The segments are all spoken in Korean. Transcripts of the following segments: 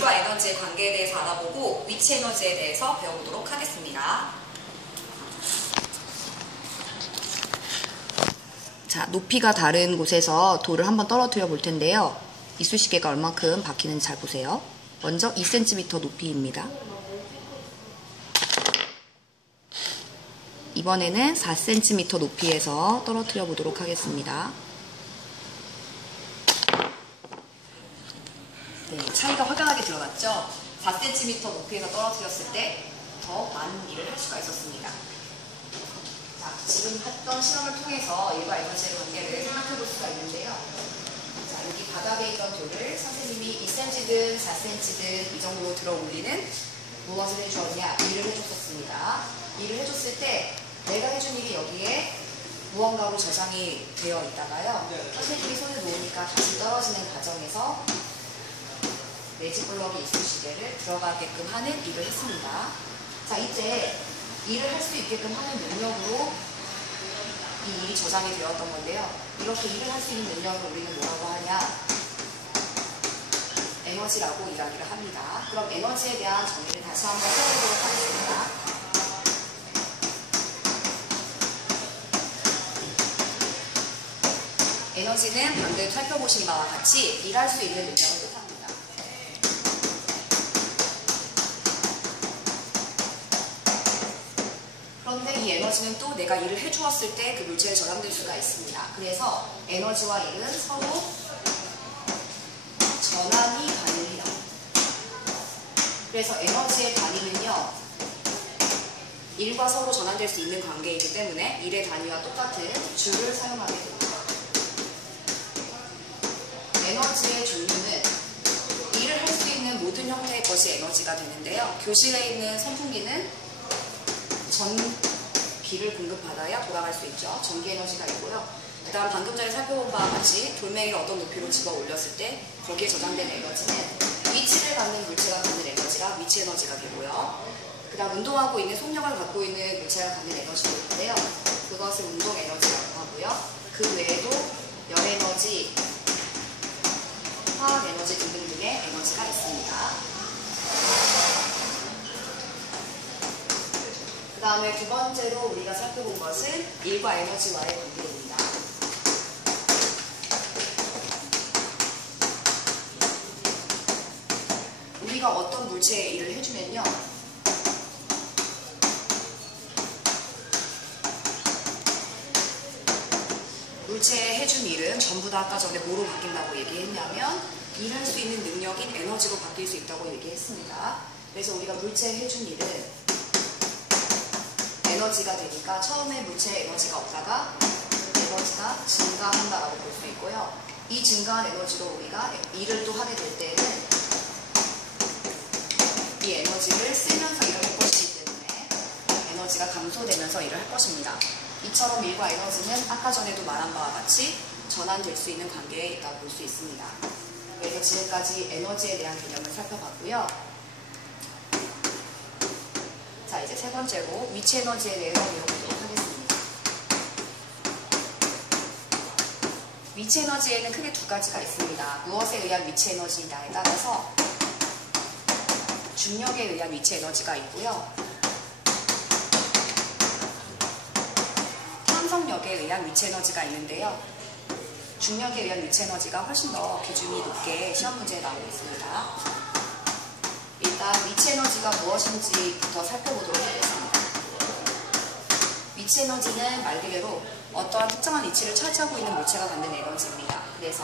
물과 에너지의 관계에 대해서 알아보고 위치 에너지에 대해서 배워보도록 하겠습니다. 자, 높이가 다른 곳에서 돌을 한번 떨어뜨려 볼 텐데요. 이쑤시개가 얼만큼 박히는지 잘 보세요. 먼저 2cm 높이입니다. 이번에는 4cm 높이에서 떨어뜨려 보도록 하겠습니다. 네, 차이가 확연하게 드러났죠? 4cm 높이에서 떨어뜨렸을 때 더 많은 일을 할 수가 있었습니다. 자, 지금 했던 실험을 통해서 일과 에너지의 관계를 생각해 볼 수가 있는데요. 자, 여기 바닥에 있던 돌을 선생님이 2cm든 4cm든 이 정도로 들어 올리는 무엇을 해주었냐? 일을 해줬었습니다. 일을 해줬을 때 내가 해준 일이 여기에 무언가로 저장이 되어 있다가요. 선생님이 손을 놓으니까 다시 떨어지는 과정에서 매직 블럭이 이쑤시개를 들어가게끔 하는 일을 했습니다. 자, 이제 일을 할 수 있게끔 하는 능력으로 이 일이 저장이 되었던 건데요. 이렇게 일을 할 수 있는 능력을 우리는 뭐라고 하냐? 에너지라고 이야기를 합니다. 그럼 에너지에 대한 정의를 다시 한번 해보도록 하겠습니다. 에너지는 방금 살펴보신 바와 같이 일할 수 있는 능력을 뜻합니다. 그런데 이 에너지는 또 내가 일을 해주었을 때 그 물체에 저장될 수가 있습니다. 그래서 에너지와 일은 서로 전환이 가능해요. 그래서 에너지의 단위는요, 일과 서로 전환될 수 있는 관계이기 때문에 일의 단위와 똑같은 줄을 사용하게 됩니다. 에너지의 종류는 일을 할 수 있는 모든 형태의 것이 에너지가 되는데요. 교실에 있는 선풍기는 전 기를 공급받아야 돌아갈 수 있죠. 전기 에너지가 있고요. 그 다음 방금 전에 살펴본 바와 같이 돌멩이를 어떤 높이로 집어 올렸을 때 거기에 저장된 에너지는 위치를 갖는 물체가 갖는 에너지가 위치 에너지가 되고요. 그 다음 운동하고 있는 속력을 갖고 있는 물체가 갖는 에너지도 있는데요. 그것을 운동 에너지라고 하고요. 그 외에도 열 에너지, 화학 에너지 등등 등의 에너지가 있습니다. 그 다음에 두 번째로 우리가 살펴본 것은 일과 에너지와의 관계입니다. 우리가 어떤 물체에 일을 해주면요. 물체에 해준 일은 전부 다 아까 전에 뭐로 바뀐다고 얘기했냐면 일할 수 있는 능력인 에너지로 바뀔 수 있다고 얘기했습니다. 그래서 우리가 물체에 해준 일은 에너지가 되니까 처음에 물체에 에너지가 없다가 에너지가 증가한다라고 볼 수 있고요. 이 증가한 에너지로 우리가 일을 또 하게 될 때는 이 에너지를 쓰면서 일을 할 것이기 때문에 에너지가 감소되면서 일을 할 것입니다. 이처럼 일과 에너지는 아까 전에도 말한 바와 같이 전환될 수 있는 관계에 있다고 볼 수 있습니다. 그래서 지금까지 에너지에 대한 개념을 살펴봤고요. 자, 이제 세 번째로 위치 에너지에 대해서 배워보도록 하겠습니다. 위치 에너지에는 크게 두 가지가 있습니다. 무엇에 의한 위치 에너지냐에 따라서 중력에 의한 위치 에너지가 있고요. 탄성력에 의한 위치 에너지가 있는데요. 중력에 의한 위치 에너지가 훨씬 더 기준이 높게 시험 문제에 나오고 있습니다. 일단 위치 에너지가 무엇인지부터 살펴보도록 하겠습니다. 위치 에너지는 말 그대로 어떠한 특정한 위치를 차지하고 있는 물체가 갖는 에너지입니다. 그래서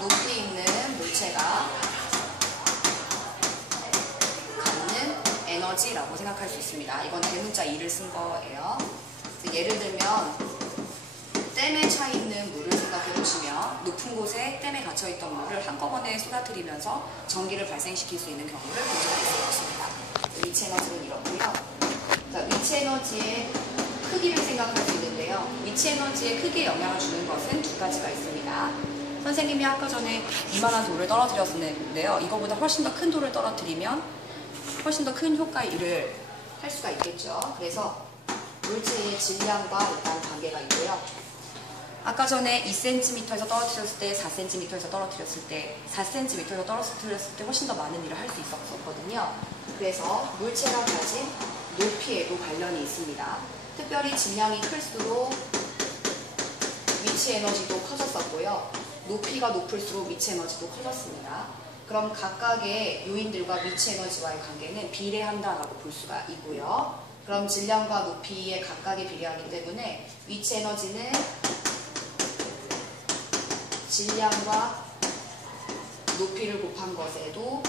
높이 있는 물체가 갖는 에너지라고 생각할 수 있습니다. 이건 대문자 2를 쓴 거예요. 예를 들면 댐에 차 있는 물을 생각해 보시면 높은 곳에 댐에 갇혀 있던 물을 한꺼번에 쏟아뜨리면서 전기를 발생시킬 수 있는 경우를 본 적이 있을 것입니다. 위치 에너지는 이렇고요. 그러니까 위치 에너지의 크기를 생각할 수 있는데요. 위치 에너지의 크기에 영향을 주는 것은 두 가지가 있습니다. 선생님이 아까 전에 이만한 돌을 떨어뜨렸는데요. 이거보다 훨씬 더 큰 돌을 떨어뜨리면 훨씬 더 큰 효과의 일을 할 수가 있겠죠. 그래서 물체의 질량과 일단 관계가 있고요. 아까 전에 2cm에서 떨어뜨렸을 때, 4cm에서 떨어뜨렸을 때, 4cm에서 떨어뜨렸을 때 훨씬 더 많은 일을 할 수 있었거든요. 그래서 물체가 가진 높이에도 관련이 있습니다. 특별히 질량이 클수록 위치 에너지도 커졌었고요. 높이가 높을수록 위치 에너지도 커졌습니다. 그럼 각각의 요인들과 위치 에너지와의 관계는 비례한다라고 볼 수가 있고요. 그럼 질량과 높이의 각각에 비례하기 때문에 위치 에너지는 질량과 높이를 곱한 것에도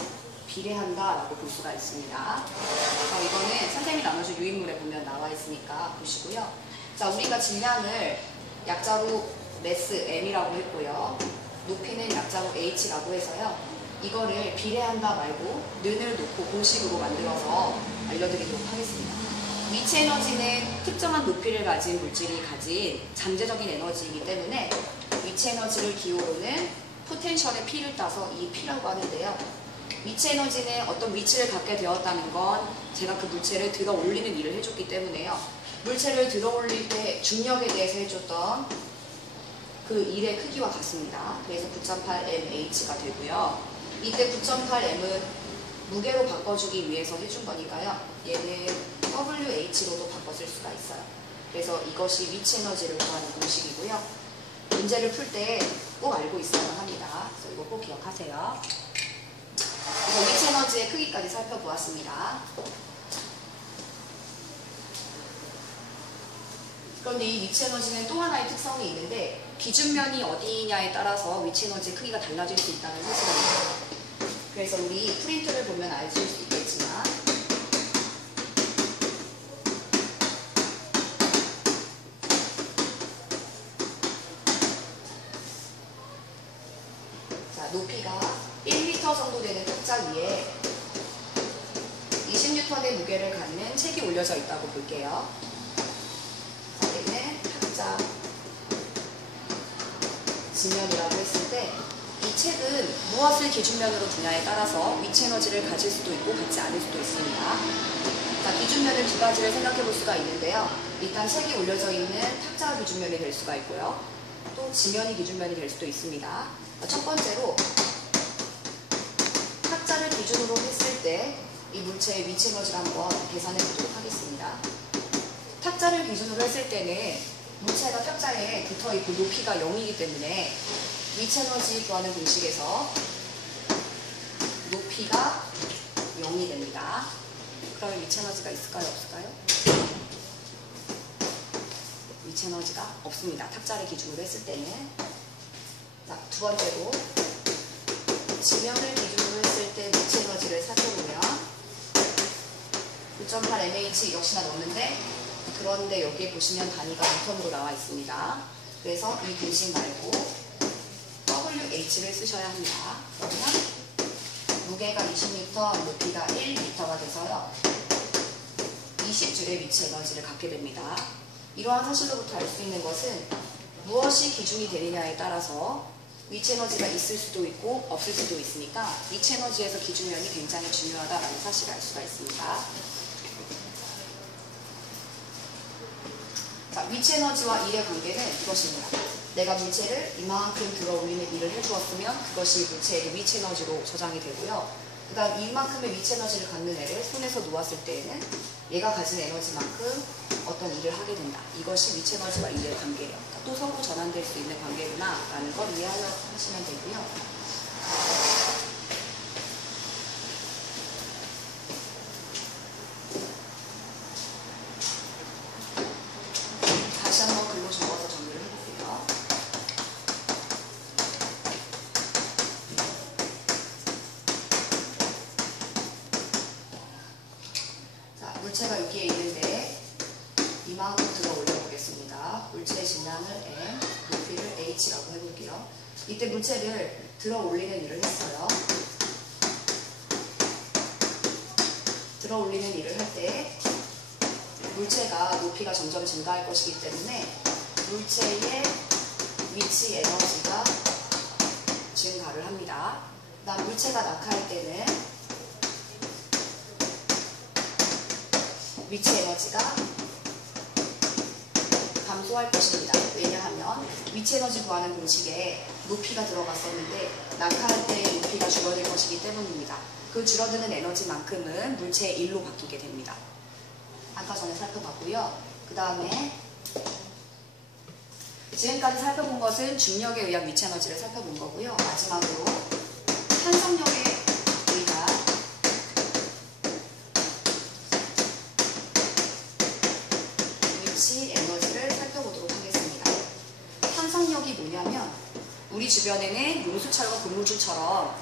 비례한다라고 볼 수가 있습니다. 어, 이거는 선생님이 나눠준 유인물에 보면 나와 있으니까 보시고요. 자, 우리가 질량을 약자로 매스 m이라고 했고요. 높이는 약자로 h라고 해서요. 이거를 비례한다 말고 는을 놓고 공식으로 만들어서 알려드리도록 하겠습니다. 위치 에너지는 특정한 높이를 가진 물질이 가진 잠재적인 에너지이기 때문에 위치 에너지를 기호로는 포텐셜의 P를 따서 이 P라고 하는데요. 위치 에너지는 어떤 위치를 갖게 되었다는 건 제가 그 물체를 들어 올리는 일을 해줬기 때문에요. 물체를 들어 올릴 때 중력에 대해서 해줬던 그 일의 크기와 같습니다. 그래서 9.8mh가 되고요. 이때 9.8m은 무게로 바꿔주기 위해서 해준 거니까요. 얘는 WH로도 바꿔 쓸 수가 있어요. 그래서 이것이 위치 에너지를 구하는 공식이고요. 문제를 풀 때 꼭 알고 있어야 합니다. 그래서 이거 꼭 기억하세요. 그래서 위치 에너지의 크기까지 살펴보았습니다. 그런데 이 위치 에너지는 또 하나의 특성이 있는데 기준면이 어디냐에 따라서 위치 에너지의 크기가 달라질 수 있다는 사실입니다. 그래서 우리 프린트를 보면 알수 있겠지만 자, 높이가 1m 정도 되는 탁자 위에 20N의 무게를 갖는 책이 올려져 있다고 볼게요. 자, 얘는 탁자 지면이라고 했을 때 이 책은 무엇을 기준면으로 두냐에 따라서 위치 에너지를 가질 수도 있고 갖지 않을 수도 있습니다. 자, 기준면을 두 가지를 생각해 볼 수가 있는데요. 일단 책이 올려져 있는 탁자가 기준면이 될 수가 있고요. 또 지면이 기준면이 될 수도 있습니다. 첫 번째로 탁자를 기준으로 했을 때 이 물체의 위치 에너지를 한번 계산해 보도록 하겠습니다. 탁자를 기준으로 했을 때는 물체가 탁자에 붙어 있고 높이가 0이기 때문에 위치 에너지 구하는 공식에서 높이가 0이 됩니다. 그러면 위치 에너지가 있을까요? 없을까요? 위치 에너지가 없습니다. 탁자를 기준으로 했을 때는. 자, 두 번째로 지면을 기준으로 했을 때 위치 에너지를 살펴보면 9.8mh 역시나 넣는데 그런데 여기에 보시면 단위가 미터으로 나와 있습니다. 그래서 이 공식 말고 WH를 쓰셔야 합니다. 그러면 무게가 20N, 높이가 1m가 돼서요. 20줄의 위치 에너지를 갖게 됩니다. 이러한 사실로부터 알 수 있는 것은 무엇이 기준이 되느냐에 따라서 위치 에너지가 있을 수도 있고 없을 수도 있으니까 위치 에너지에서 기준면이 굉장히 중요하다라는 사실을 알 수가 있습니다. 자, 위치 에너지와 일의 관계는 이것입니다. 내가 물체를 이만큼 들어 올리는 일을 해주었으면 그것이 물체의 위치 에너지로 저장이 되고요. 그 다음 이만큼의 위치 에너지를 갖는 애를 손에서 놓았을 때에는 얘가 가진 에너지만큼 어떤 일을 하게 된다. 이것이 위치 에너지와 일의 관계예요. 그러니까 또 서로 전환될 수 있는 관계구나 라는 걸 이해하시면 되고요. 다시 한번 글로 적어서 정리를 해볼게요. 자, 물체가 여기에 있는데 이만큼 들어 올려보겠습니다. 물체의 질량을 M, 높이를 H라고 해볼게요. 이때 물체를 들어 올리는 일을 했어요. 들어 올리는 일을 할 때 물체가 높이가 점점 증가할 것이기 때문에 물체의 위치 에너지가 증가를 합니다. 그다음 물체가 낙하할 때는 위치 에너지가 감소할 것입니다. 왜냐하면 위치 에너지 구하는 공식에 높이가 들어갔었는데 낙하할 때 높이가 줄어들 것이기 때문입니다. 그 줄어드는 에너지만큼은 물체의 1로 바뀌게 됩니다. 아까 전에 살펴봤고요. 그 다음에 지금까지 살펴본 것은 중력에 의한 위치 에너지를 살펴본 거고요. 마지막으로 탄성력에 의한 위치 에너지를 살펴보도록 하겠습니다. 탄성력이 뭐냐면 우리 주변에는 용수철과 고무줄처럼